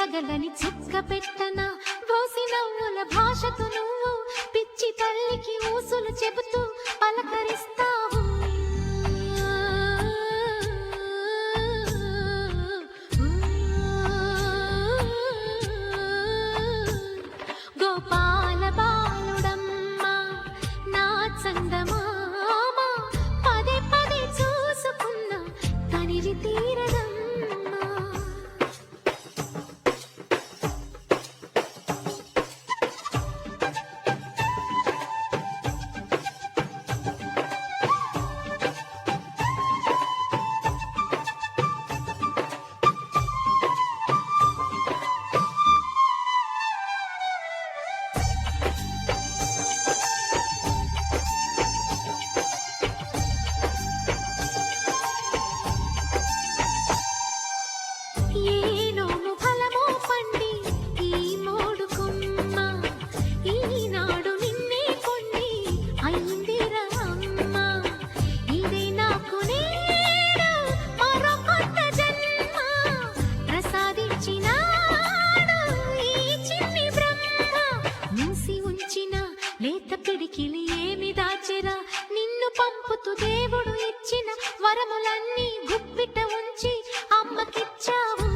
తగలని చుక్క పెట్టనా బోసి నవ్వుల భాషతో నువ్వు పిచ్చి తల్లికి ఊసులు చెబుతూ పలకరిస్తావు గోపాల బాలుడమ్మ నా చందమామ పదే పదే చూసుకున్న కనివి తీరదమ్మా లేత పిడికిలి ఏమి దాచెరా నిన్ను పంపుతూ దేవుడు ఇచ్చిన వరములన్నీ గుప్పిట ఉంచి అమ్మకిచ్చావు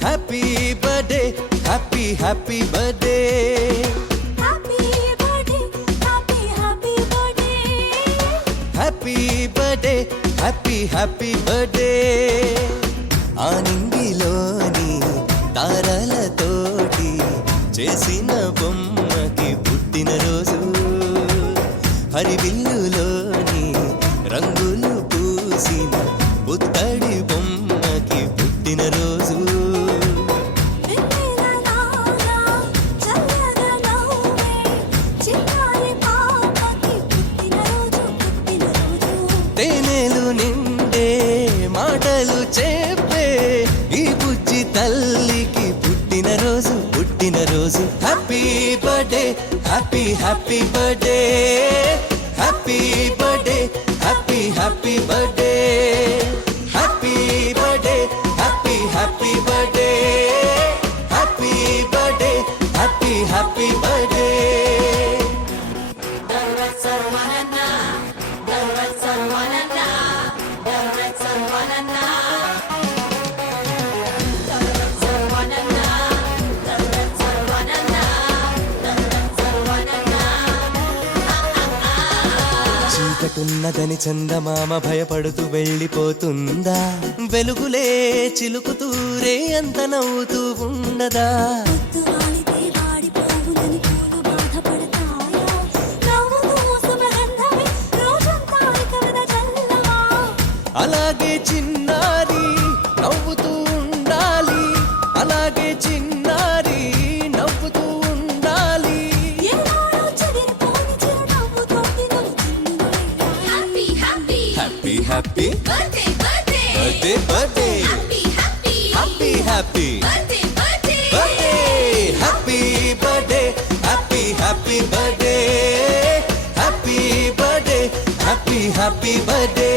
Happy birthday, happy birthday, happy birthday, happy birthday, happy birthday. ఆనందిలోని తారలతోటి చేసిన బొమ్మకి పుట్టినరోజు హరివిల్లులోని రంగులు పూసిన పుత్తడి బొమ్మకి పుట్టినరోజు తేనెలు నిండే మాటలు చెప్పే ఈ బుజ్జి తల్లికి పుట్టినరోజు పుట్టినరోజు happy birthday happy birthday happy birthday happy birthday happy birthday happy birthday happy birthday happy birthday చీకటున్నదని చందమామ భయపడుతూ వెళ్ళిపోతుందా వెలుగులే చిలుకుతూరే అంత నవ్వుతూ ఉండదా అలాగే చిన్నారి నవ్వుతూ ఉండాలి అలాగే చిన్నారి నవ్వుతూ ఉండాలి happy birthday birthday happy birthday happy birthday happy birthday happy birthday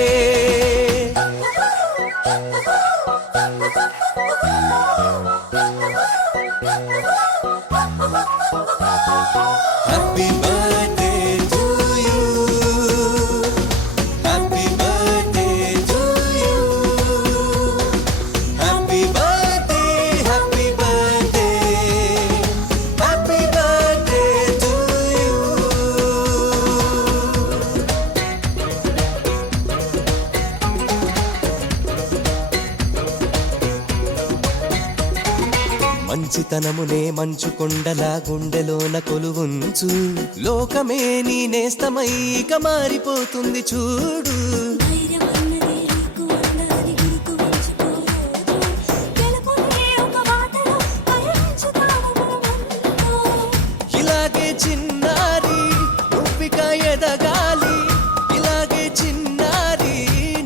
happy birthday to you happy birthday to you happy birthday మంచితనమునే మంచు కొండలా గుండెలోన కొలువుంచు. లోకమే నీ నేస్తమై ఇక మారిపోతుంది చూడు. ధైర్యం అన్నది నీకు ఉన్నది గుర్తు ఉంచుకోదు. గెలుపునే ఒక బాటలో పయనించుతాము ముందుకు. ఇలాగే చిన్నారి నువ్విక ఎదగాలి. ఇలాగే చిన్నారి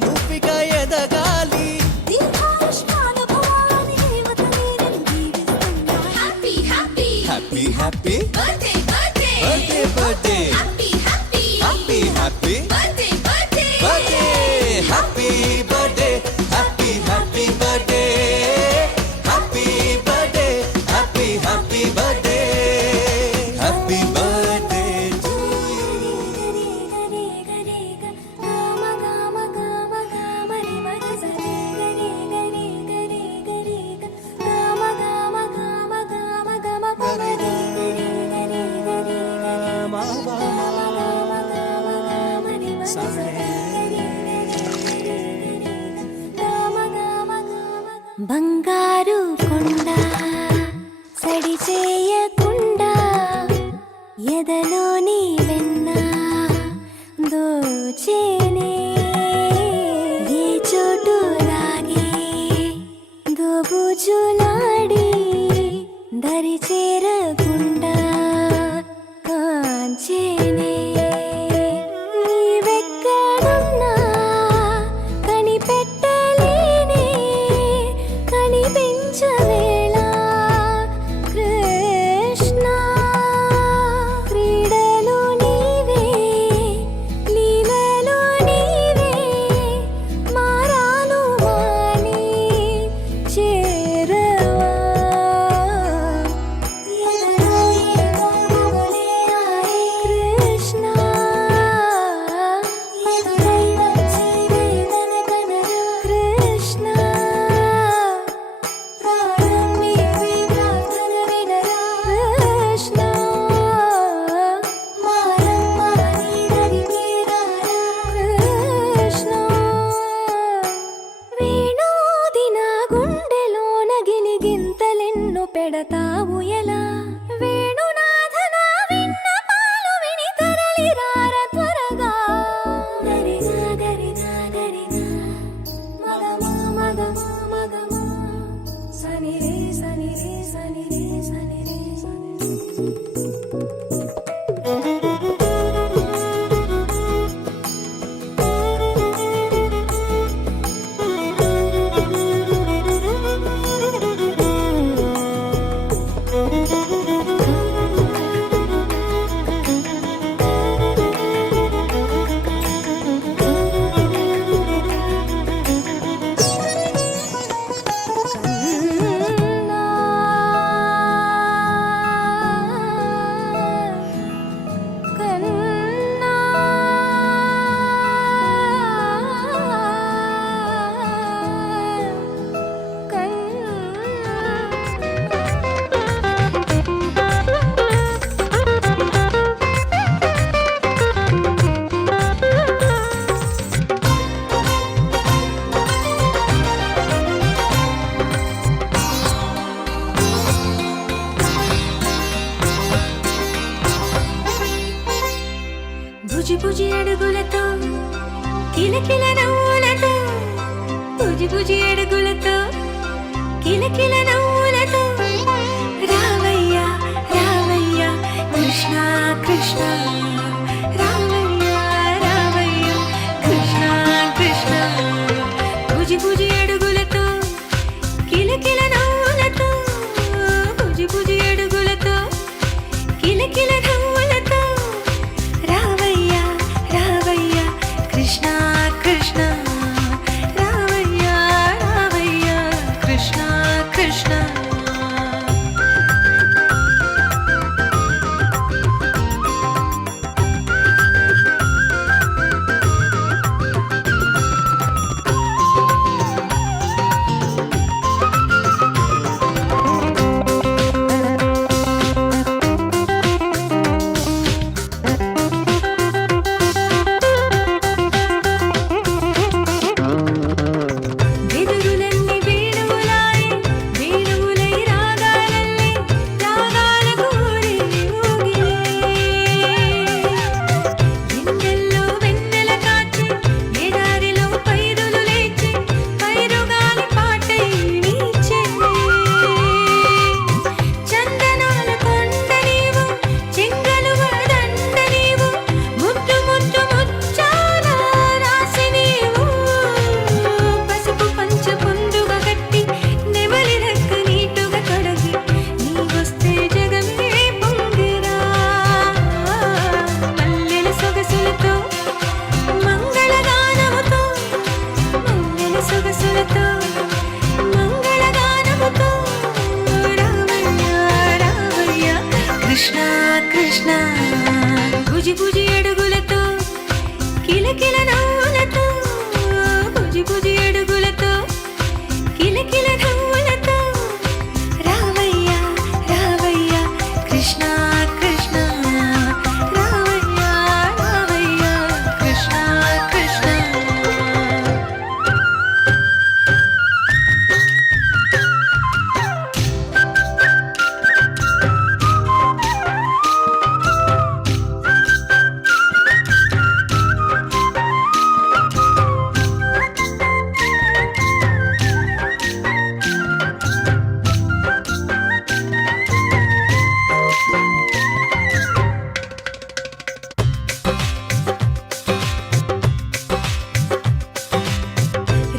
నువ్విక ఎదగాలి. దీర్ఘాయుష్మాన భవాని దేవతని నేను దీవిస్తున్నా. Happy happy happy happy birthday birthday birthday birthday happy happy happy happy birthday birthday birthday happy birthday happy happy birthday happy birthday happy happy birthday happy birthday to you. బంగారు కొండ సడి చేయకుండా ఎదలోని వెన్న దోచేనే ఏ చోటు లాగే దోబుజులాడి దరి చేరకుండా కాంచేనే నీవెక్కడున్నా కనిపెట్టలేనే కనిపించవేళ కృష్ణ క్రీడలు నీవే లీలలు నీవే మారాను వాణి చేరవా ఎదలో ఏమో మొదలే ఆయే కృష్ణ ఎదురై వచ్చి వేదన కనరా కృష్ణ ప్రాణం నీవే ప్రార్థన వినరా కృష్ణ మారమ్మ నీ దరి మీరారా కృష్ణ వేణోది నా గుండెలోన గిలిగింతలెన్ను పెడతావు ఎలా వేణునాథ నా విన్నపాలు విని తరలిరార త్వరగా గరినా గరినా గరినా మగమా మగమా మగమా సని రే సని రే సని రే సని రే సని బుజి బుజి అడుగులతో కిలకిల నవ్వులతో బుజి బుజి అడుగులతో కిలకిల నవ్వులతో రావయ్య రావయ్య కృష్ణ కృష్ణ రావయ్య రావయ్య కృష్ణ కృష్ణ బుజి బుజి అడుగులతో కిలకిల నవ్వులతో బుజి బుజి అడుగులతో కిలకిల నవ్వులతో రావయ్య రావయ్య కృష్ణ కృష్ణ రావయ్య రావయ్య కృష్ణ కృష్ణ కిలకిల నవ్వులతో రావయ్యా రావయ్యా కృష్ణ కృష్ణ రావయ్యా రావయ్యా కృష్ణ కృష్ణ.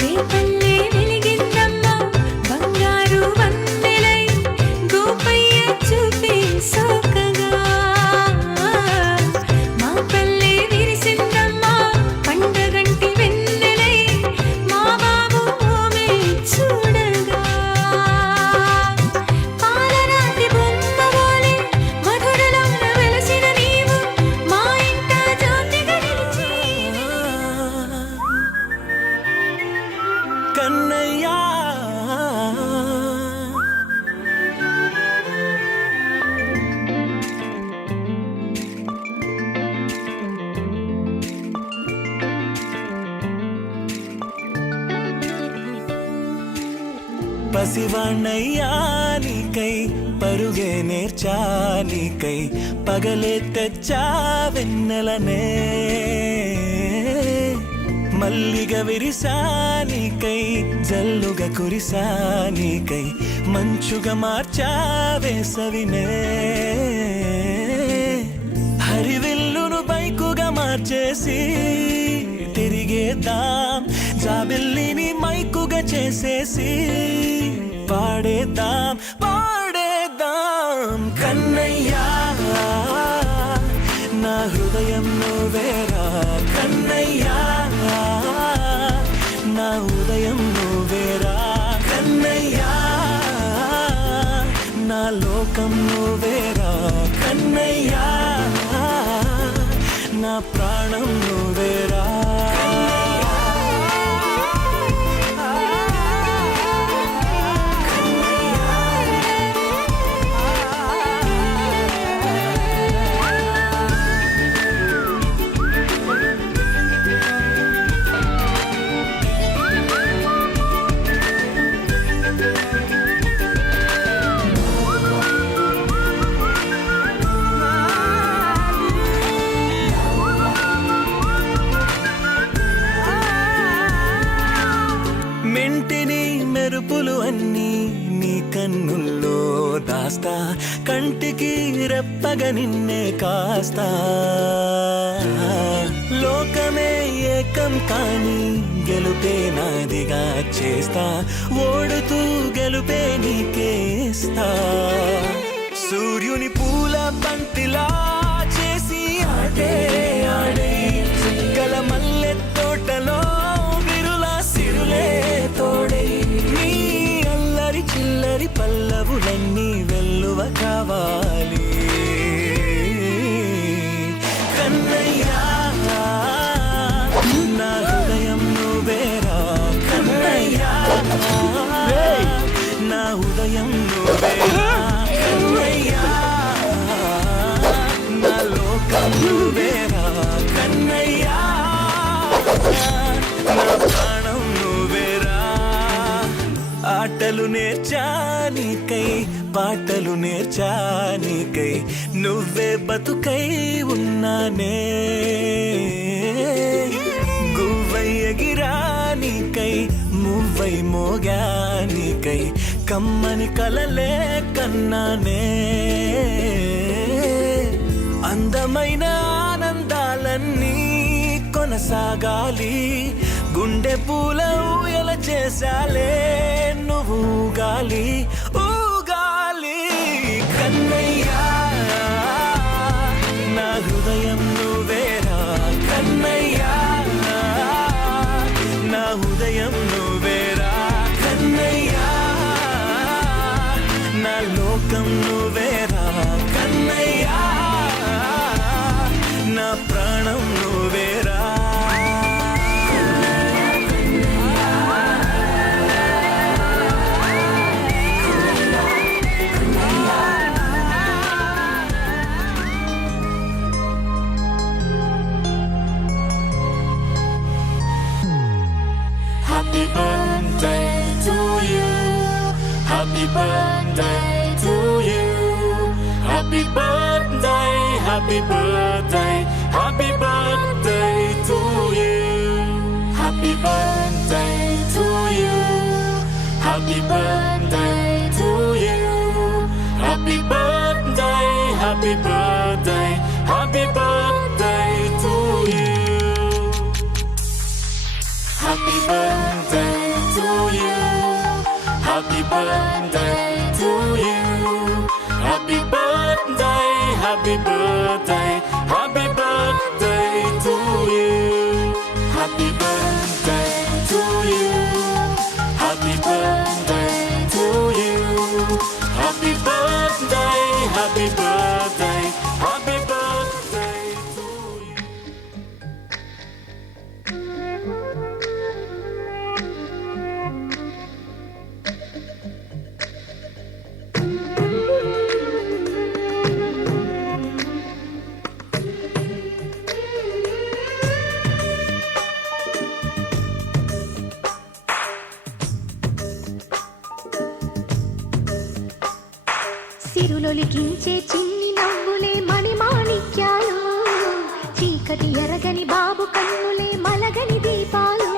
రేపల్లే వెలిగిందమ్మా బంగారు వన్నెలై గోపయ్య చూపే సోకగా. మా పల్లె విరిసిందమ్మా పండగంటి వెన్నెలై మా బాబు మోమే చూడగా. పాలరాతి బొమ్మవోలే మధురలోన వెలసిన నీవు మా ఇంట జ్యోతిగా నిలిచేవా. కన్నయ్యా పసివాణ్ణయ్యా నీకై పరుగే నేర్చా నీకై పగలే తెచ్చా వెన్నెలనే మల్లిగ విరిసా నీకై జల్లుగా కురిసా నీకై మంచుగా మార్చా వేసవినే హరివిల్లును బైకుగా మార్చేసి తిరిగేద్దాం జాబిల్లిని మైకుగా చేసేసి పాడేద్దాం పాడేద్దాం కన్నయ్యా నా హృదయం నువ్వేరా కన్నయ్యా నా ఉదయం నువ్వేరా కన్నయ్యా నా లోకం నువ్వేరా కన్నయ్యా నా ప్రాణం నువ్వేరా. మెంటిని మెరుపులు అన్నీ నీ కన్నుల్లో దాస్తా కంటికి రెప్పగా నిన్నే కాస్తా లోకమే ఏకం కాని గెలుపే నాదిగా చేస్తా ఓడుతూ గెలుపే నీకేస్తా సూర్యుని పూల బంతిలా చేసి ఆడే ఆడే చుక్కల మల్లె తోటలో సిరులే తోడై నీ అల్లరి చిల్లరి పల్లవులన్నీ వెల్లువ కావాలి కన్నయ్యా నా హృదయం నువ్వేరా కన్నయ్యా నా ఉదయం నువ్వేరా కన్నయ్యా నా లోకం నువ్వేరా కన్నయ్యా నా ప్రాణం నువ్వేరా. ఆటలు నేర్చా నీకై పాటలు నేర్చా నీకై నువ్వే బతుకై ఉన్నానే గువ్వై ఎగిరా నీకై మువ్వై మోగా నీకై కమ్మని కలలే కన్నానే అందమైన ఆనందాలన్నీ కొనసాగాలి గుండె పూల ఊయల చేసాలే నువ్వు ఊగాలి ఊగాలి కన్నయ్యా నా హృదయం నువ్వేరా కన్నయ్యా నా ఉదయం నువ్వేరా కన్నయ్యా నా లోకం నువ్వేరా కన్నయ్యా నా ప్రాణం నువ్వేరా. Happy birthday to you. Happy birthday, happy birthday, happy birthday to you. Happy birthday to you. Happy birthday to you. Happy birthday, happy birthday, happy birthday to you. Happy birthday to you. Happy birthday to you. Happy birthday, happy birthday, happy birthday to you. Happy birthday to you. Happy birthday to you. Happy birthday, happy birthday, happy birthday to you. సిరులొలికించే చిన్ని నవ్వులే మణిమాణిక్యాలు, చీకటి ఎరగని బాబు కన్నులే మలగని దీపాలు,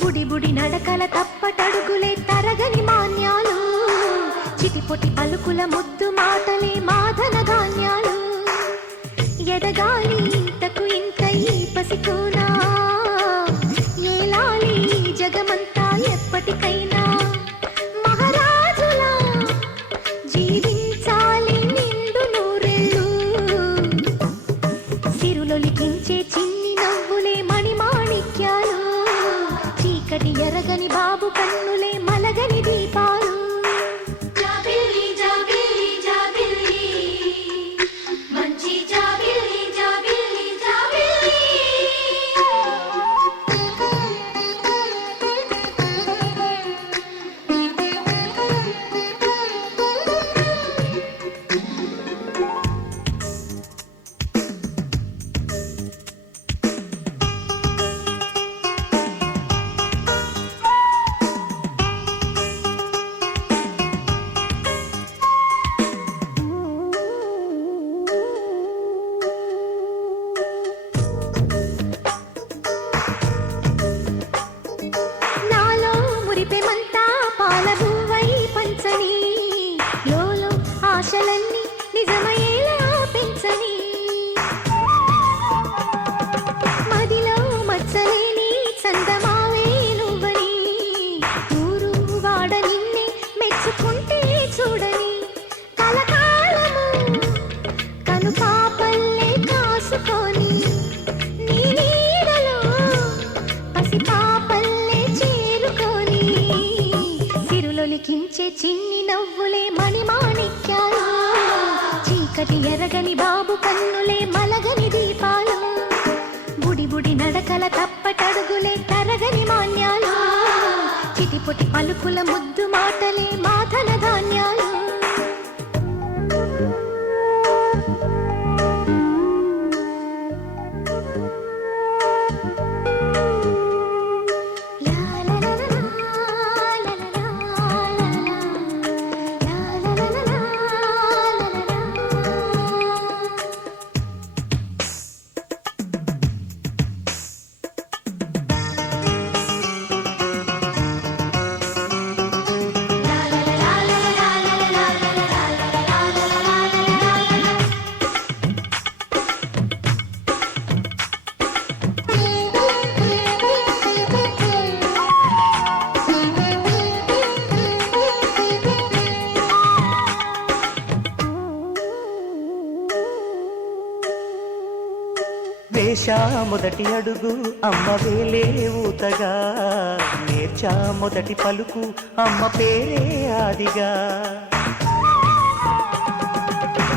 బుడి బుడి నడకల తప్పటడుగులే తరగని మాన్యాలు, చిటిపొటి పలుకుల ముద్దు మాటలే మాధన ధాన్యాలు, ఎదగాలి ఇంతకు ఇంత ఈ పసికోనా, ఏలాలి జగమంతా ఎప్పటికైనా, మహారాజులా జీవించాలి నిండు నూరెళ్ళు, సిరులొలికించే చిన్ని నవ్వులే మణిమాణిక్యాలు, చీకటి ఎరగని బాబు కన్నులే మలగని దీపాలు. జాబిల్లి జాబిల్లి జాబిల్లి మంచి జాబిల్లి జాబిల్లి జాబిల్లి. నాలో మురిపెమంతా పాలబువ్వై పంచని, లోలో ఆశలన్నీ నిజమయ్యేలా పెంచని, మదిలో మచ్చలేని చందమావే నువ్వని, ఊరు వాడ నిన్నే మెచ్చుకుంటే చూడని, కలకాలము కను పాపల్లే కాసుకొని, నీ నీడలో పసి పాపల్లే చేరుకొని, సిరులొలికించే చిన్ని నవ్వులే మణిమాణిక్యాలు, చీకటి ఎరగని బాబు కన్నులే మలగని దీపాలు, బుడి బుడి నడకల తప్పటడుగులే తరగని మాన్యాలు, చిటిపొటి పలుకుల ముద్దు మాటలే మాధన ధాన్యాలు. వేశా మొదటి అడుగు అమ్మ వేలే ఊతగా, నేర్చా మొదటి పలుకు అమ్మ పేరే ఆదిగా,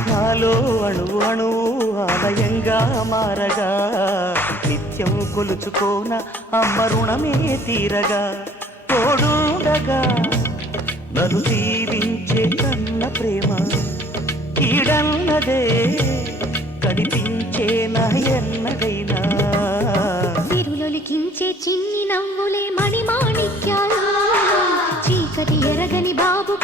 నాలో అణువు అణువు ఆలయంగా మారగా, నిత్యం కొలుచుకోన అమ్మ రుణమే తీరగా, తోడుండగా నన్ను దీవించే కన్న ప్రేమ కీడన్నదే కనిపించే నా ఎన్నడైనా, సిరులొలికించే చిన్ని నవ్వులే మణిమాణిక్యాలు, చీకటి ఎరగని బాబు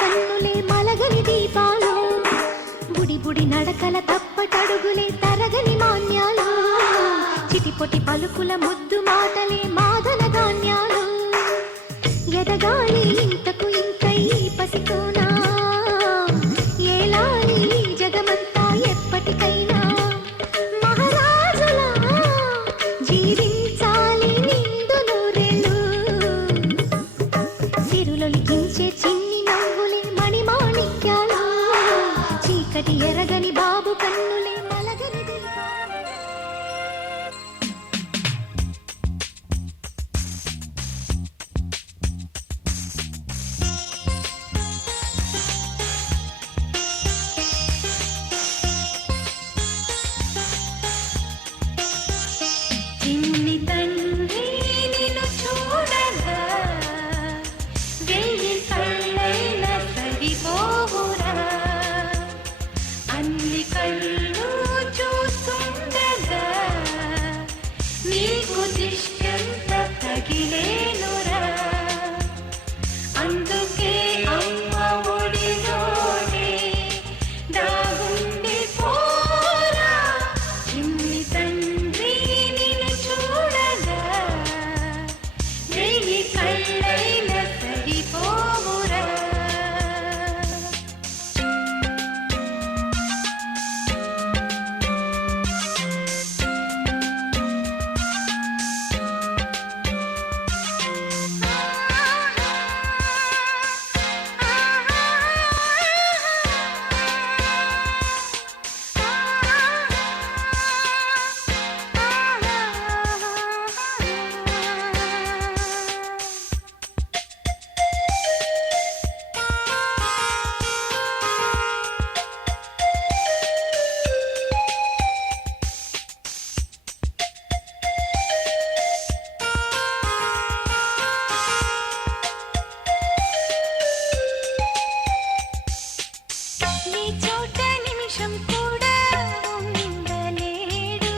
బుడి నడకల తప్పటడుగులే తరగని మాన్యాలు చిటిపొటి పలుకుల ముద్దు మాటలే మాదన ధాన్యాలు ఎదగాలి ఇంతకు ఇంత ఈ పసికోనా ఏలాలి జగమంతా ఎప్పటికైనా మహారాజులా జీవించాలి నిండు నూరేళ్ళు సిరులొలికించే చిన్ని నవ్వులే మణిమాణిక్యాలు చీకటి ఎరగని బాబు కన్నులే మలగని దీపాలు చిన్ని తండ్రి నిన్ను చూడగా వెయ్యి కళ్ళైన సరిపోవురా అన్ని కళ్ళు చూస్తుండగా నీకు దిష్టంత తగిలేనురా అందుకే అమ్మ ఒడిలోనే దాగుండి పోరా చిన్ని తండ్రి నిన్ను చూడగా వెయ్యి కళ్ళైన సరిపోవురా నీ చోట నిమిషం కూడా ఉండలేడు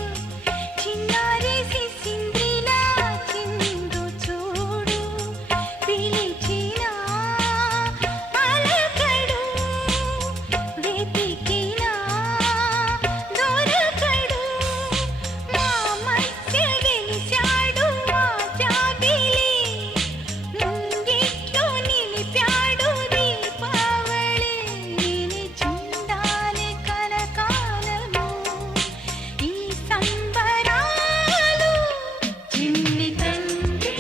చిన్నారి సిసింద్రిలా చిందు చూడు పిలిచినా పలకడు వెతికినా దొరకడు మా మధ్య గెలిచాడు మా జాబిలి ముంగిట్లో నిలిపాడు దీపావళి నిలిచిందాలి కలకాలము ఈ సంబరాలు చిన్ని తండ్రి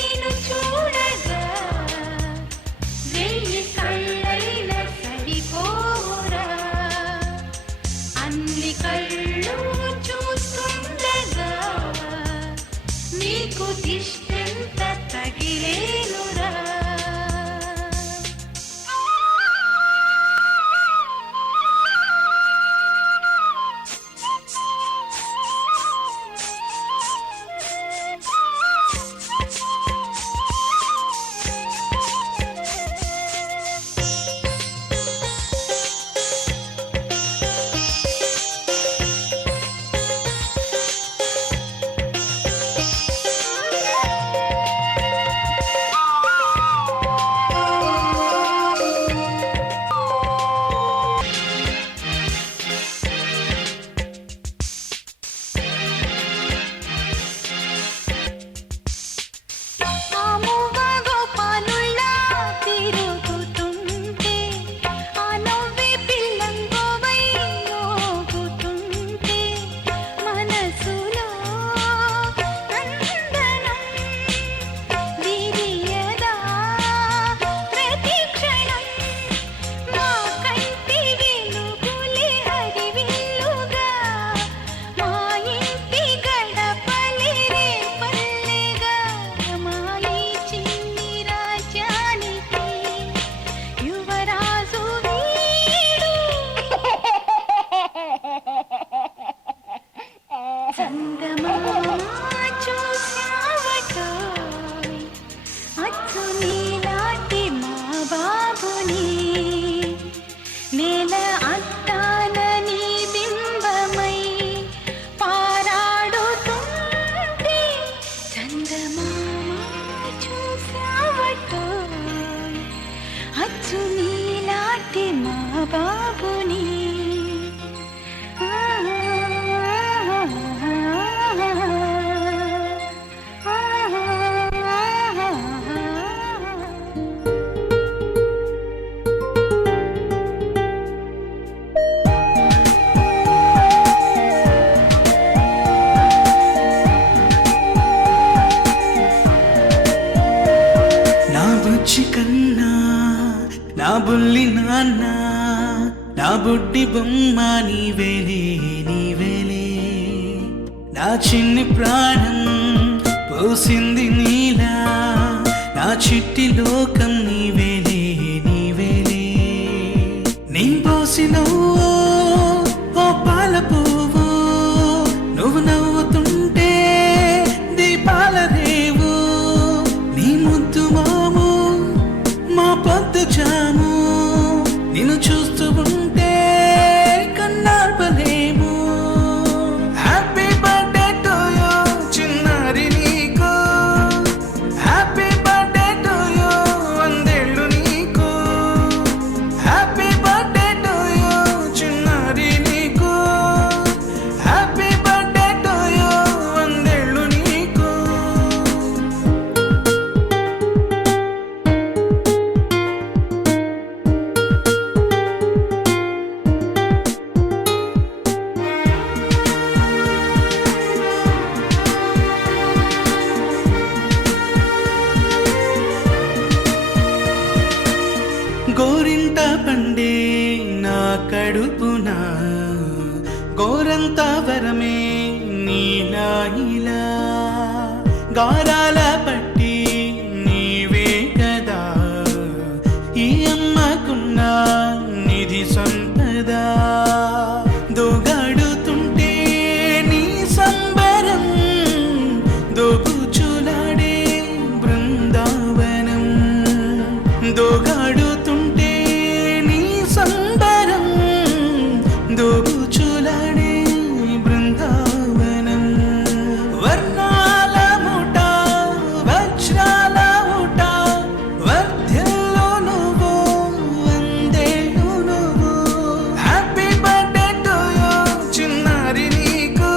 నిన్ను చూడగా వెయ్యి కళ్ళైన సరిపోరా అన్ని కళ్ళు చూస్తుండగా నీకు దిష్టంత తగిలేనురా ఆమువ గోపాలుల్లా తిరుగుతుంటే ఆ నవ్వే పిల్లంగోవై మోగుతుంటే మనసులో నందనం విరియదా ప్రతి క్షణం మా కంటి వెలుగులే హరివిల్లుగా మా ఇంటి గడపలే రేపల్లెగా మా ఈ చిన్ని రాజ్యానికి యువరాజు వీడు చందమామ చూశావటోయ్ అచ్చు నీలాంటి మా బాబుని నేల అద్దాన నీ బింబమై పారాడుతుంటే చందమామ చూశావటోయ్ అచ్చు నీలాంటి మా బాబుని నా బుల్లి నాన్న నా బుడ్డి బొమ్మ నీవేలే నీవేలే నా చిన్ని ప్రాణం పోసింది నీలా నా చిట్టి లోకం నీవేలే నీవేలే నీ పోసినవు ఓ పాల పువ్వు నువ్వు నవ్వుతుంటే దీపాల రేవు నీ ముద్దు మాము మా పొద్దు జాము నిన్ను చూస్తూ ఉంటే కన్నార్పలేము హ్యాపీ బర్త్డే టు యూ చిన్నారి నీకు హ్యాపీ బర్త్డే టు యూ వందేళ్ళు నీకు హ్యాపీ బర్త్డే టు యూ చిన్నారి నీకు హ్యాపీ బర్త్డే టు యూ వందేళ్ళు నీకు గోరింట పండే నా కడుపున గోరంత వరమే నీలా ఇలా గారాల పట్టి నీవే కదా ఈ అమ్మకున్న నిధి సంపద దోగాడుతుంటే నీ సంబరం దోబుచులాడే బృందావనం దోగాడుతుంటే నీ సంబరం దోబుచులాడే బృందావనం వర్ణాల ముఠ వజ్రాల ఊట వర్ధిల్లు నువ్వు వందేళ్ళు నువ్వు హ్యాపీ బర్త్డే టు యూ చిన్నారి నీకు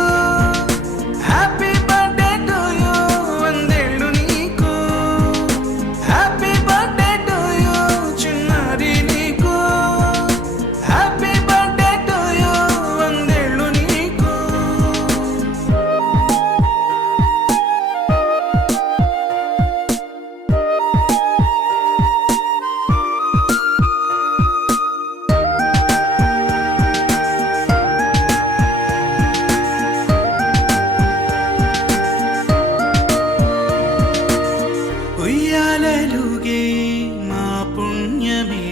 హ్యాపీ బర్త్డే టు యూ వందేళ్ళు నీకు హ్యాపీ బర్త్డే టు యూ చిన్నారి నీకు హ్యాపీ బర్త్డే టు యూ వందేళ్ళు నీకు ఉయ్యాలలుగే మా పుణ్యమే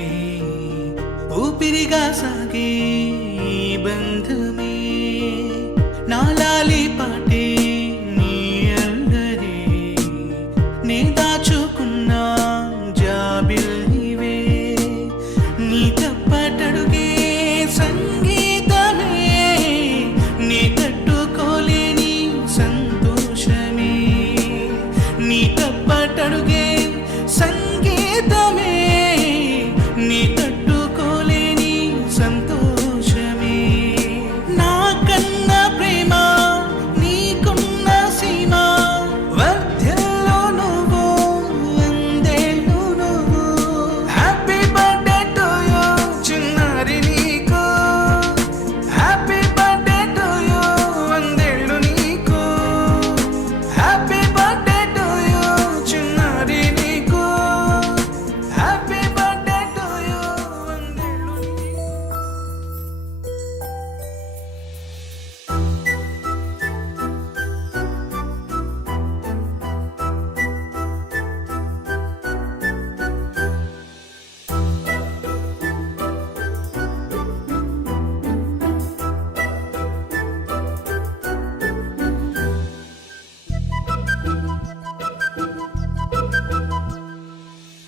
ఊపిరిగా సాగే ఈ బంధమే నాలాలి పాటే నీ అల్లరే నే దాచుకున్న జాబిల్లివే నీ తప్పటడుగే సంగీతమే నీ తట్టుకోలేని సంతోషమే నీ తప్పటడుగే సంగీతమే నీ తట్టుకోలేని సంతోషమే నా కన్న ప్రేమ నీకున్న సీమ వర్ధిల్లు నువ్వు వందేళ్ళు నువ్వు హ్యాపీ బర్త్డే టు యూ చిన్నారి నీకు హ్యాపీ బర్త్డే టు యూ వందేళ్ళు నీకు హ్యాపీ బర్త్డే టు యూ చిన్నారి నీకు హ్యాపీ బర్త్డే టు యూ వందేళ్ళు నీకు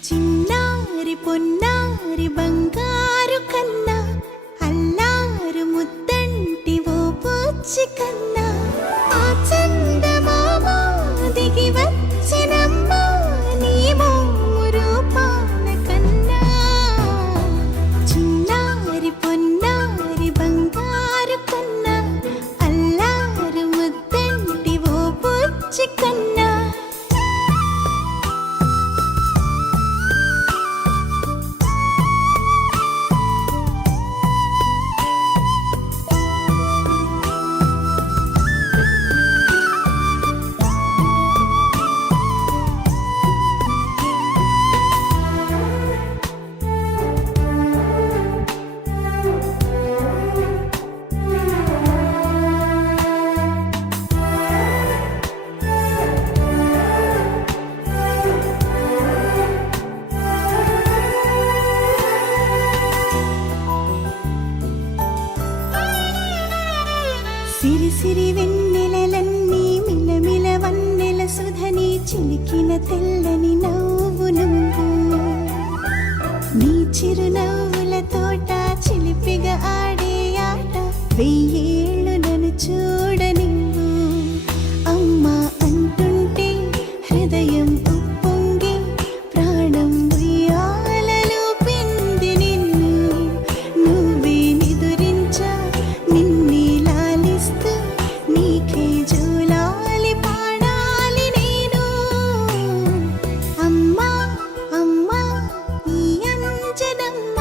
చిన్నారి పొన్నారి బంగారు కన్నా అల్లారు ముద్దంటి ఓ పుచ్చి కన్నా ఆ చందమామ దిగి వచ్చినమ్మ నీ మోము రూపాన కన్నా చిన్నారి పొన్నారి బంగారు కన్నా అల్లారు ముద్దంటి ఓ పుచ్చి కన్నా నీ చిరునవ్వుల తోట చిలిపిగా ఆడే ఆట వెయ్యేళ్ళు నన్ను చూడనివ్వు అమ్మా అంటుంటే హృదయం ఉప్పొంగి ప్రాణం ఉయ్యాలలో పిండి నిన్ను నువ్వే నిదురించా నిన్నే లాలిస్తూ నీకే జూలాలి పాడాలి నేను అమ్మా అమ్మా ఈ అంజనమ్మ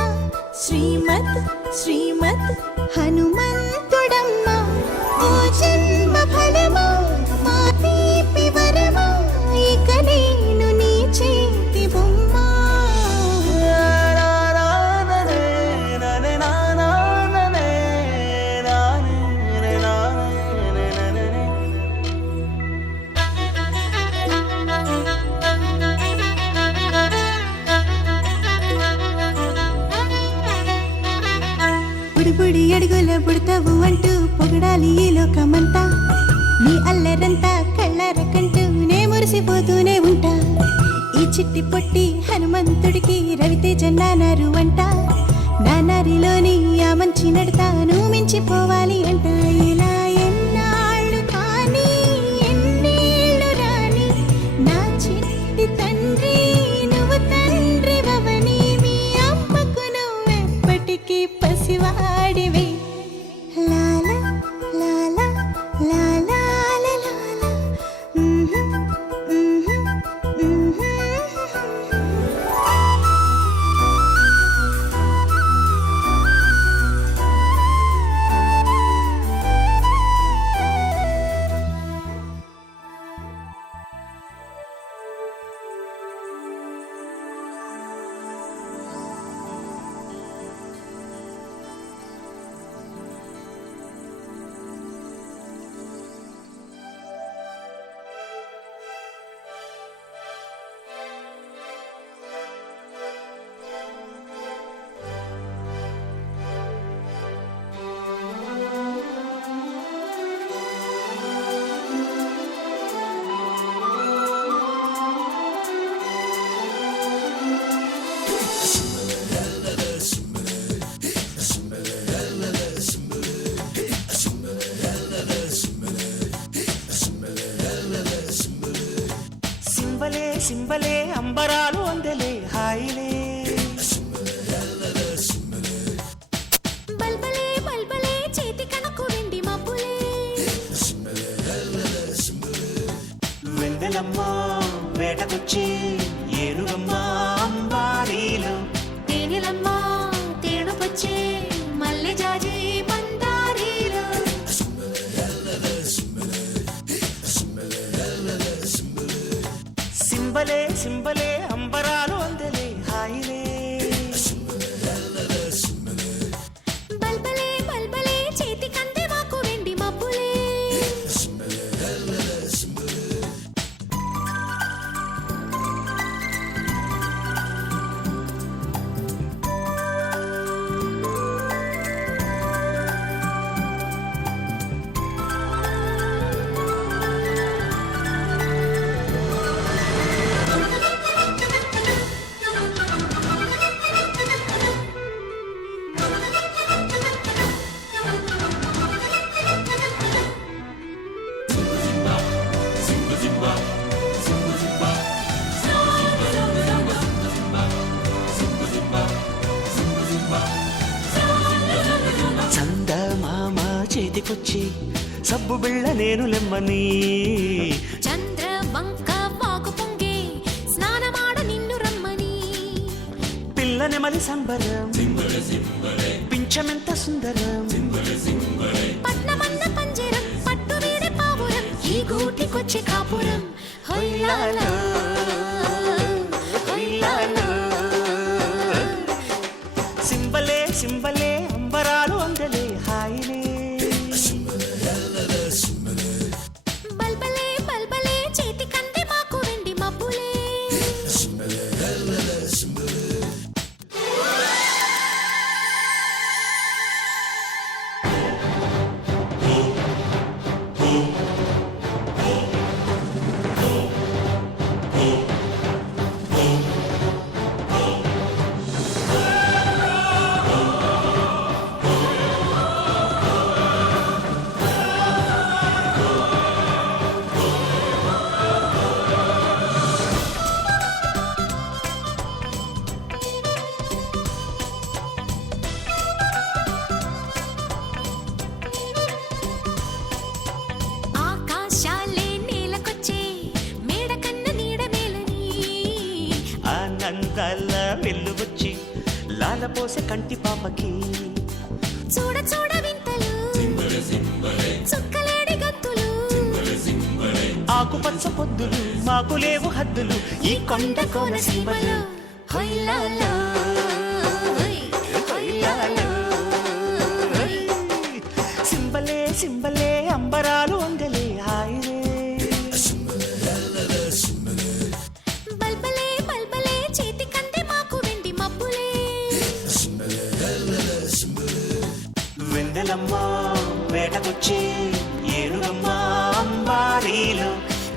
శ్రీమత్ శ్రీమత్ హనుమంతుడమ్మ ఓ జన్మ ఫలమా మా తీపి వరమా ఇక నేను నీ చేతి బొమ్మ బుడిబుడి అడుగుల పుడతావు అంటూ పొగడాలి ఈ లోకమంతా నీ అల్లరంతా కళ్ళరకంటూ నే మురిసిపోతూనే ఉంటా ఈ చిట్టి పొట్టి హనుమంతుడికి రవితేజ నానారు అంట నానారిలోని ఆ మంచి నడతాను మించిపోవాలి అంట ఇలా ఎన్నాళ్ళు కానీ ఎన్నేళ్ళు రాని నా చిట్టి తండ్రి నువ్వు తండ్రి భవని మీ అమ్మకు నువ్వెప్పటికీ పసివాడివే లాల లాల లాల లాల సింబలే సింబలే అంబరాలు అందలే హాయిలే బల్బలే బల్బలే చేతి కనకు వెండి మబ్బులే వెందెలమ్మ వేటకొచ్చి ఏనుగమ్మ అంబారీలు తేనెలమ్మ తేనుకొచ్చే మల్లె జాజి మందారీలు సింబలే సింబలే అంబరాలు అందలే హాయిలే బల్బలే బల్బలే చేతి కందే మాకు వెండి మబ్బులే చందమామ చేతికొచ్చి సబ్బు బిళ్ళ నేను లెమ్మని చంద్ర వంక వాకు పొంగే స్నానమాడ నిన్ను రమ్మని పిల్ల నెమలి సంబరం పింఛమెంత సుందరం పట్నమన్న పంజరం పట్టు వీడే పావురం ఈ గూటికొచ్చే కాపురం హొయ్యాలో హొయ్యాలో సింబలే సింబలే అంబరాలు అందలే హాయిలే బల్బలే బల్బలే చేతి కందే మాకు వెండి మబ్బులే కలపోసే కంటి పాపకి చూడ చూడ వింతలు చుక్కలేడి గంతులు ఆకుపచ్చ పొద్దులు మాకు లేవు హద్దులు ఈ కొండ కోన సీమలు హొయ్లాలో హొయ్యాలో. సింబలే సింబలే అంబరాలు అందలే హాయిరే బల్బలే బల్బలే చేతి కంది మాకు వెండి మబ్బులే వెందెలమ్మ వేటకొచ్చే ఏనుగమ్మ అంబారీలు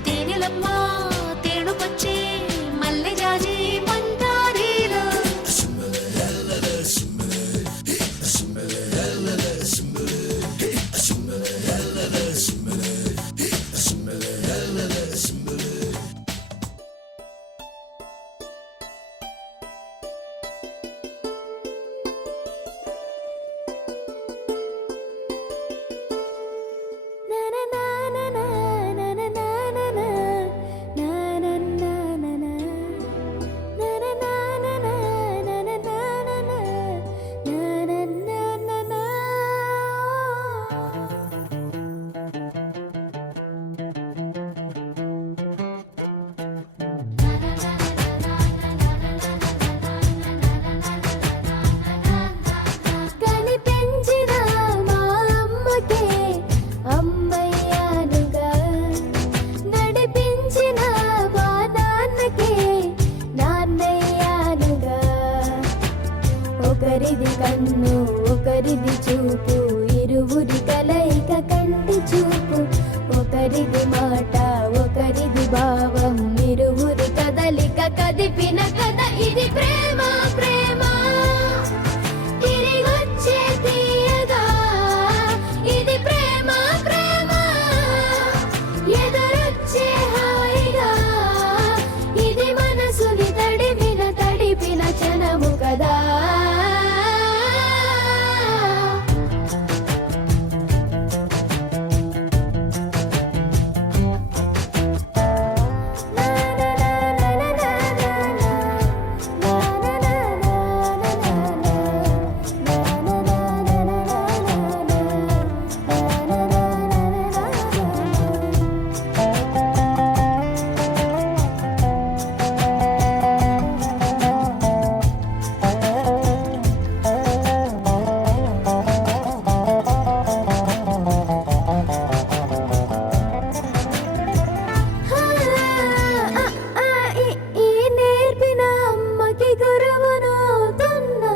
తేనెలమ్మ తేనుకొచ్చే మల్లె జాజి మందారీలు కనిపించిన మా అమ్మకే అమ్మయ్యానుగా నడిపించిన మా నాన్నకే నాన్నయ్యానుగా ఒకరిది కన్ను ఒకరిది చూపు ఇరువురి కలయిక కంటి చూపు ఒకరిది మాట ఒకరిది భావం ఇరువురి కదలిక కదిపిన కథ ఇది ప్రేమ ప్రేమ తిరిగొచ్చే తీయగా ఇది ప్రేమ ప్రేమ ఎదురొచ్చే హాయిగా ఇది మనసుని తడిపిన క్షణము కదా ఈ నేర్పిన అమ్మకి గురువునవుతున్నా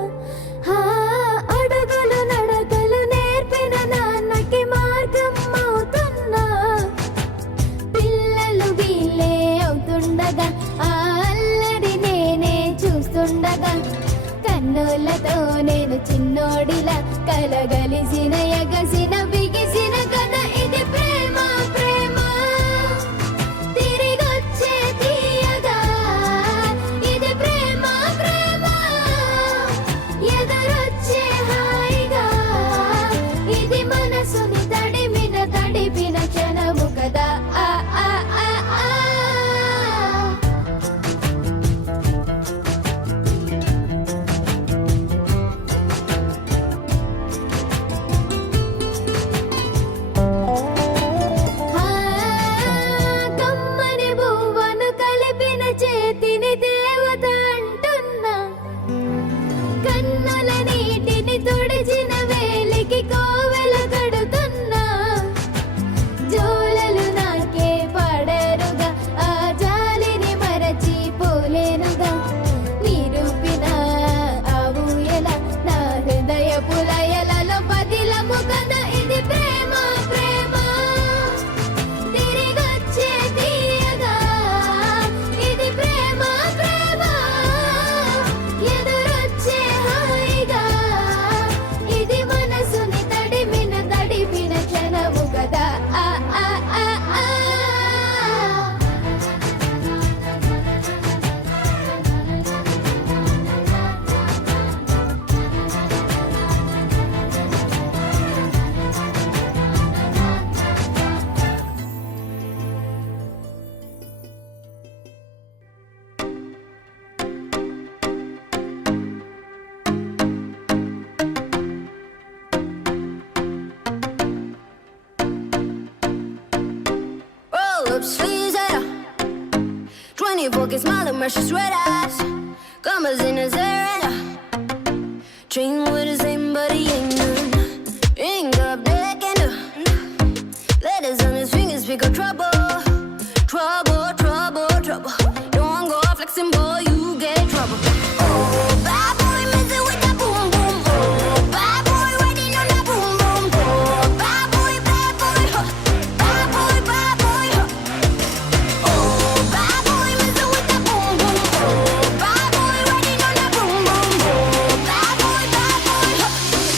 అడుగులు నడకలు నేర్పిన నాన్నకి మార్గం అవుతున్నా పిల్లలు వీళ్ళే అవుతుండగా ఆ అల్లరి నేనే చూస్తుండగా కన్నులతో నేను చిన్నోడిలా కలగలిసిన ఎగసిన బిగిసిన కథ ఇది ప్రేమ ప్రేమ తిరిగొచ్చే తీయగా ఇది ప్రేమ ప్రేమ ఎదురొచ్చే హాయిగా ఇది మనసుని తడిపిన క్షణము కదా ఆ ఆ ఆ ఆ కమ్మని బువ్వను కలిపిన చేతిని దేవత అంటున్నా కన్నుల నీటిని తుడిచిన వేలికి కోవెల కడుతున్నా జోలలు నాకే పడరుగా ఆ జాలిని మరచి పోలేనుగా నిరూపిన ఆ ఊయల నా హృదయ పులయలలో పదిలము కదా ఇది ప్రేమ ప్రేమ తిరిగొచ్చే తీయగా ఇది ప్రేమ ప్రేమ ఎదురొచ్చే హాయిగా ఇది Funny focus, smile and rush red eyes. Commas in his hair. Train with the same buddy ain't none. Ring up deck and letters on his fingers pick up trouble. Trouble, trouble, trouble. Don't go flexing, boy, you get trouble. Oh, bad boy, messing with that boom, boom. Oh, bad boy, riding on that boom, boom. Oh, bad boy, huh. Bad boy, huh. Oh, bad boy, messing with that boom, boom. Oh, bad boy, riding on that boom, boom. Oh, bad boy, huh.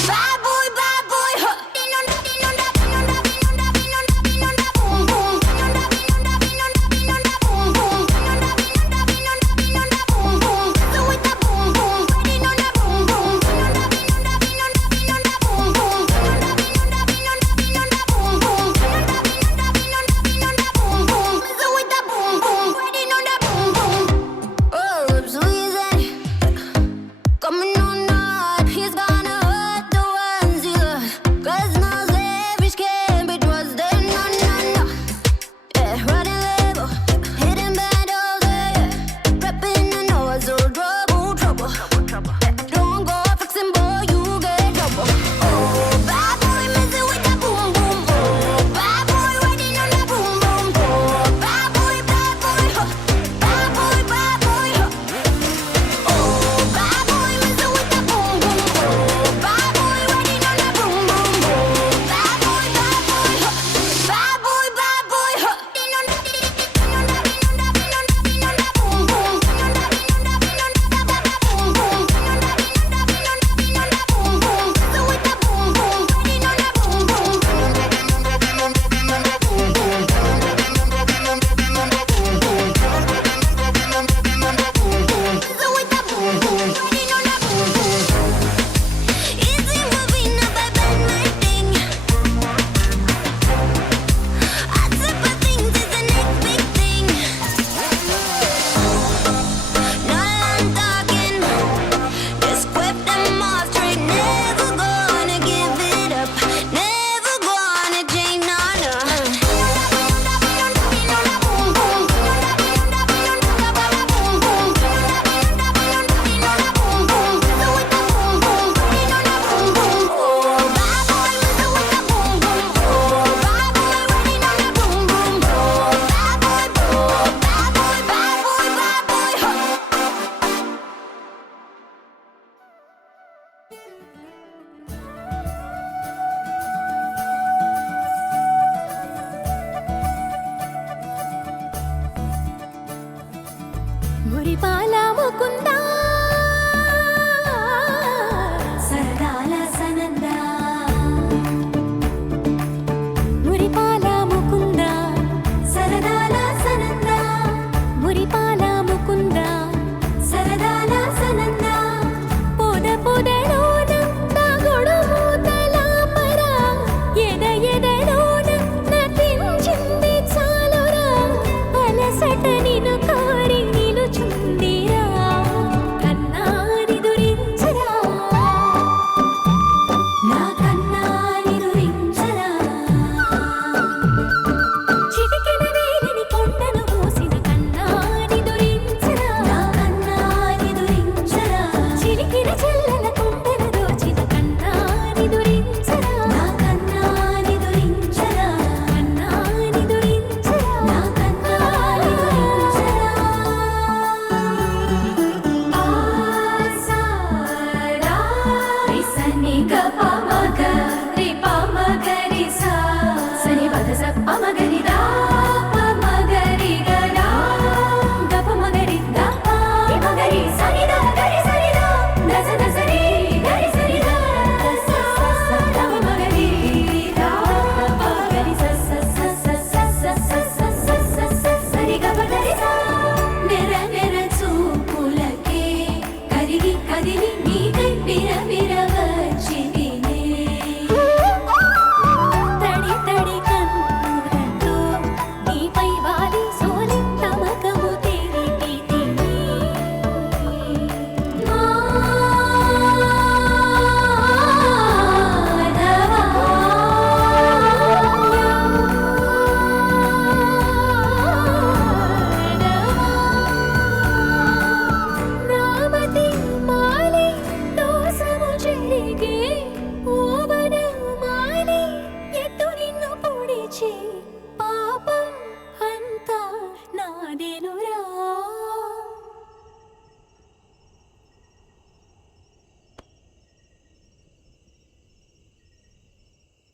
Bad boy, huh. Din on that, din on that, din on that, din on that, din on that, din on that boom, boom. Din on that, din on that, din on that, din on that boom, boom. Din on that, din on that, din on that, din on that boom, boom. So with that boom, boom, riding on that boom, boom. Din on that, din on that, din on that, din on that boom, boom. Din on that, din on that, din on that, din on that boom, boom. Din on that, din on that, din on that, din on that boom, boom. So with that boom, boom, riding on that boom, boom. Oh, lips squeezing, coming on hard. He's gonna hurt the ones he loves. 'Cause no selfish can't be trusted, no, no, no. Yeah, running label, hitting bad all day. Prepping the nose, so trouble, trouble. Don't go fixing, boy, you get trouble. Oh, bad boy, messing with that boom, boom. Oh, bad boy, riding on that boom, boom. Oh, bad boy, huh. Bad boy, huh. Oh, bad boy, messing with that boom, boom. Oh, bad boy, riding on that boom, boom. Oh, bad boy, huh. Bad boy, huh. Din on that, din on that, din on that, din on that, din on that boom, boom. Din on that, din on that, din on that, boom, boom. Din on that, din on that, din on that, din on that boom, boom. So with that boom, boom, riding on that boom, boom. So with that boom, boom, riding on that boom, boom. Easy moving up, I bend my thing. I sip of things is the next big thing. Now I'm talking, just whip them off straight. Never gonna give it up, never gonna change, no, no. మురిపాల ముకుందా సరదాల సనందా మురిపాల ముకుందా సరదాల సనందా మురిపాల ముకుందా సరదాల సనందా పొద పొదలోన నాగొడు మూతల మర ఎద ఎదలోన నటించింది చాలురా అలసట నిన్ను కోరి నిలుచుందిరా కన్నాని దురించరా నా కన్నాని దురించరా చిటికెన వేలిని కొండను మోసిన కన్నాని దురించరా నా కన్నాని దురించరా చిలికిన చెల్లెల కొండను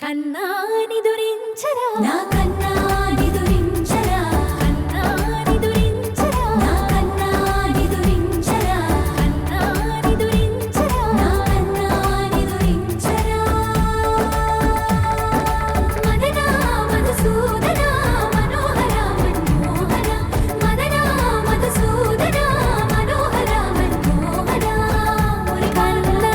కన్నా నిదురించరా నా కన్నా నిదురించరా కన్నా నిదురించరా నా కన్నా నిదురించరా కన్నా నిదురించరా నా కన్నా నిదురించరా మదనా మధుసూదనా మనోహర మనోహర మదనా మధుసూదనా మనోహర మనోహర మురి కన్నా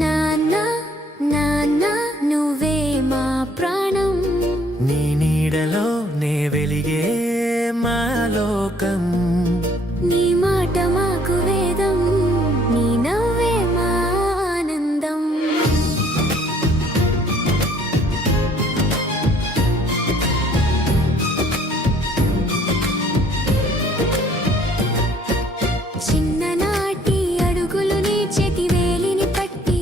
నాన్న నాన్న నువ్వే మా ప్రాణం నీ నీడలో నే వెలిగే మా లోకం నీ మాట మాకు వేదం నీ నవ్వే మా ఆనందం చిన్ననాటి అడుగులు నీ చేతి వేలిని పట్టి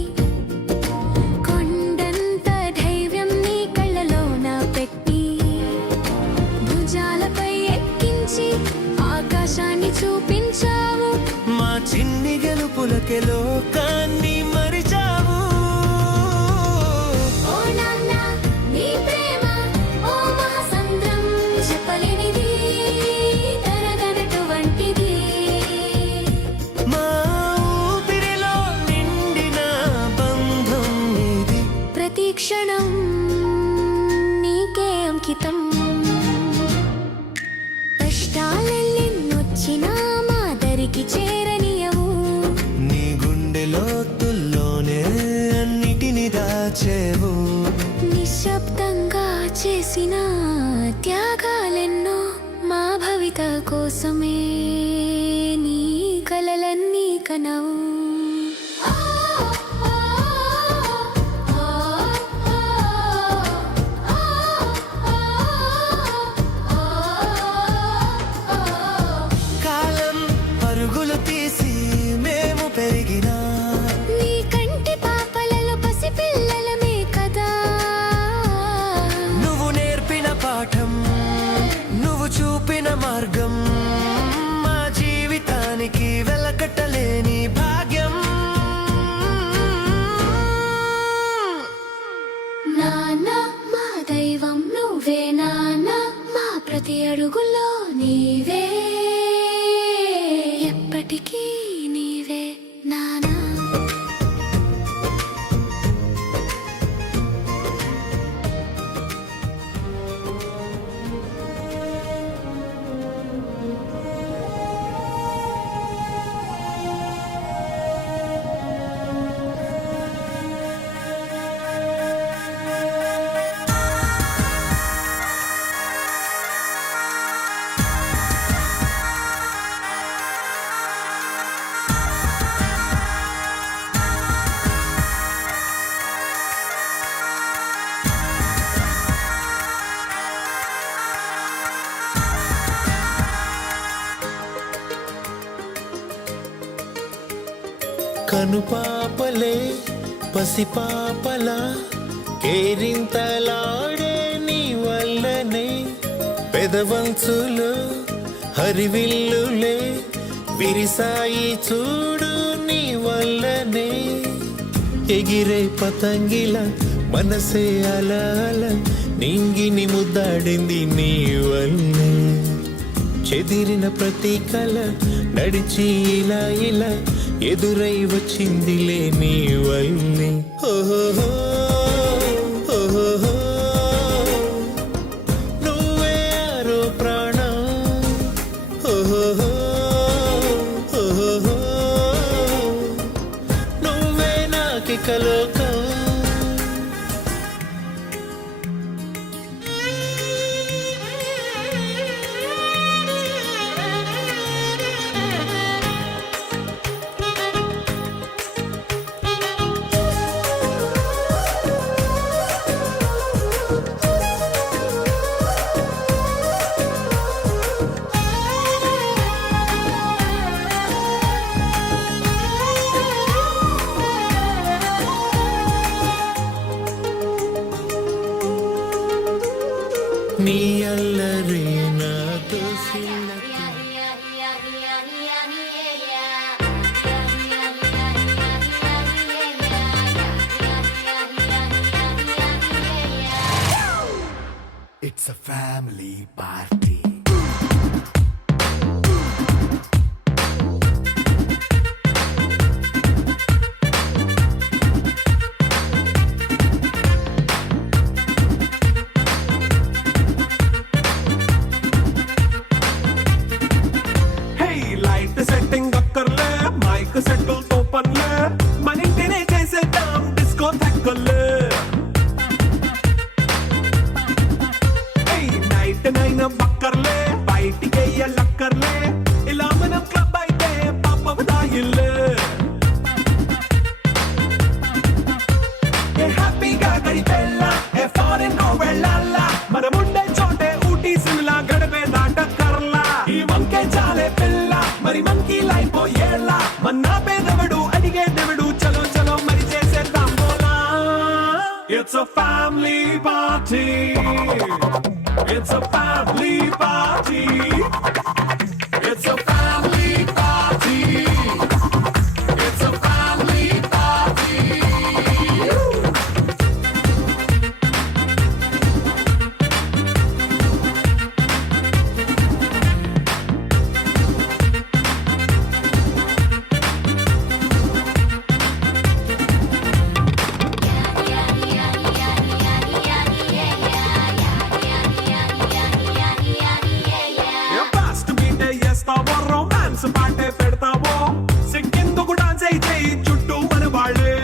కొండంత ధైర్యం నీ కళ్ళలోన పెట్టి భుజాలపై ఎక్కించి ఆకాశాన్ని చూపించావు మా చిన్ని గెలుపులకే లోకాన్ని మరిచావు ఓ నాన్న నీ ప్రేమ ఓ మహాసంద్రం చెప్పలేనిది తరగనటువంటిది మా ఊపిరిలో నిండిన బంధం ఇది ప్రతి క్షణం నీకే అంకితం కష్టాలెన్నొచ్చినా మా దరికి చేరనియవు నీ గుండె లోతుల్లోనే అన్నిటిని దాచేవు నిశ్శబ్దంగా చేసిన త్యాగాలెన్నో మా భవిత కోసమే నీ కలలన్నీ కనవు కాలం పరుగులు తీసి మేము పెరిగినా నీ కంటి పాపలలో పసిపిల్లలమే కదా నువ్వు నేర్పిన పాఠం నువ్వు చూపిన మార్గం మా జీవితానికి వెలకట్టలేని భాగ్యం నాన్న మా దైవం నువ్వే నాన్న మా ప్రతి అడుగులో నీవే ఎప్పటికీ నీవే నాన్న కనుపాపలే పసిపాపలా కేరింతలాడే నీ వల్లనే పెదవంచులు హరివిల్లులే విరిసాయి చూడు నీ వల్లనే ఎగిరే పతంగిల మనసే అలాల నింగిని ముద్దాడింది నీ వల్లే చెదిరిన ప్రతి కల నడిచి ఇలా ఇలా ఎదురై వచ్చిందిలే నీ వల్లే ఓహో ఓహో నువ్వే ఆరో ప్రాణం ఓహో ఓహో నువ్వే నాకిక లోకం It's a family party. Hey, light setting అక్కర్లే మైక్ సెట్టుల్ తో పనిలే మన ఇంటినే చేసేద్దాం డిస్కో తగ్గలే నైట్ నైన్ బక్కర్లే బయటికి వెళ్ళక్కర్లే ఇలా మనం క్లబ్ అయితే పాప దాయిల్లే ఏ హ్యాపీగా గడిపెళ్ళ ఏ ఫారెన్ కో వెళ్ళాల మనం ఉండే చోటే ఊటీ సిమ్లా గడిపే దాటక్కర్లా ఈ వంకే చాలే పిల్ల మరి మంకీ లైఫ్ ఏళ్ళ మన్నా పేదవడు అడిగేదెవడు చలో చలో మరి చేసేద్దాం బోలా it's a family party. It's a family party. It's a family party. It's a family party. Fast బీటే చేస్తావో రొమాన్స్ పాటే పెడతావో సిక్కిందుకు డాన్స్ అయి చేయి చుట్టూ మన వాళ్ళే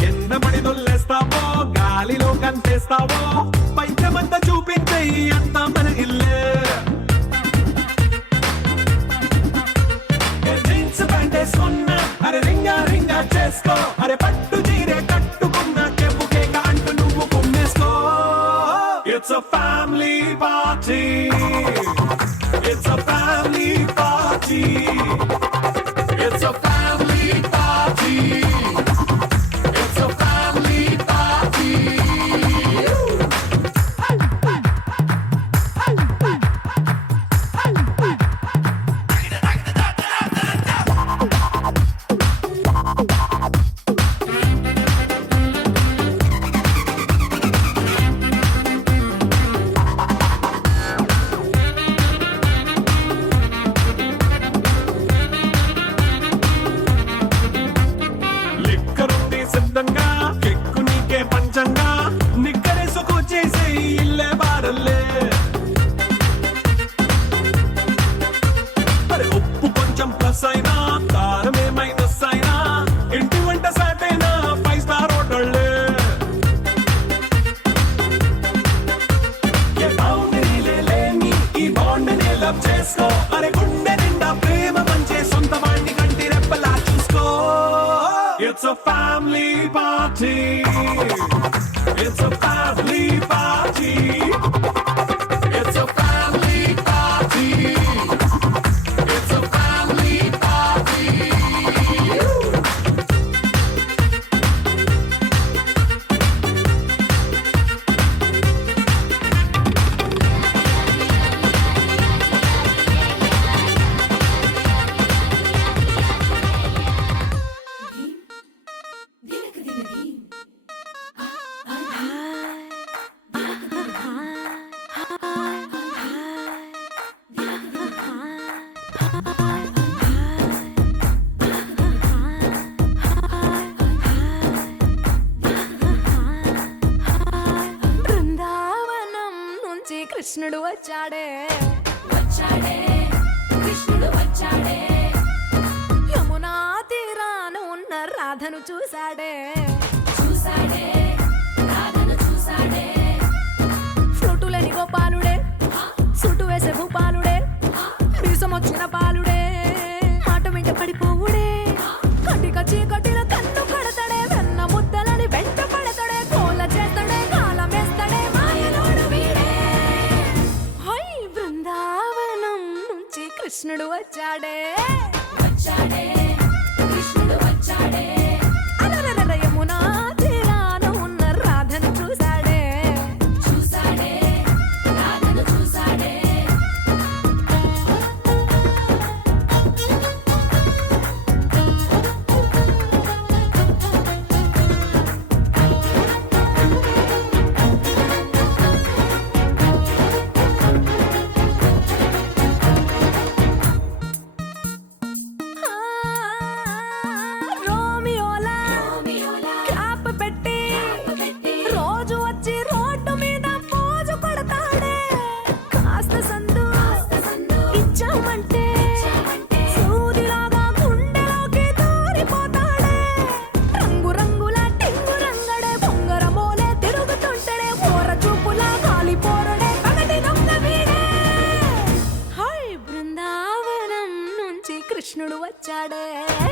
కింద పడి దొల్లేస్తావో గాలిలో కంచేస్తావో పైత్యమంతా చూపించేయి అంతా మన ఇల్లే జీన్స్ ప్యాంట్ వేసుకున్నా అరే రింగా రింగా చేసుకో అరే పట్టు చీరే కట్టుకున్న కెప్పు కేక అంటూ నువ్వు కుమ్మేసుకో It's a family party. It's a family party. It's a family party. It's a family party. లిక్కరుంది సిద్ధంగా కెక్కు నీకే పంచంగా నిక్కరేసుకు చేసే ఇల్లే బారల్లే మరి ఉప్పు కొంచెం ప్లస్ అయినా కారమే మైనస్ అయినా ఇంటి వంట సాటైనా 5 స్టార్ హోటళ్ళే ఏ బౌండరీలే లేని ఈ బాండ్ని లవ్ చేసుకో అరే గుండె నిండా ప్రేమ పంచే సొంత వాణ్ణి కంటి రెప్పలా చూసుకో It's a family party. It's a family party. It's a family party. It's a family party. Brindavanam నుంచి కృష్ణుడు వచ్చాడే యమునా తీరాన ఉన్న రాధను చూశాడే ఫ్లూటులని గోపాలుడే సుటు వేసే భూపాలుడే మీసమొచ్చిన పాలుడే మాట వెంట పడిపోవుడే కటిక చీకటిన కన్ను కడతాడే వెన్న ముద్దలని వెంట పడతాడే కోల చేస్తాడే కాలమేస్తాడే మాయలోడు వీడే హై బృందావనం నుంచి కృష్ణుడు వచ్చాడే అలరర యమునా తీరాన ఉన్న రాధను చూశాడే వచ్చాడే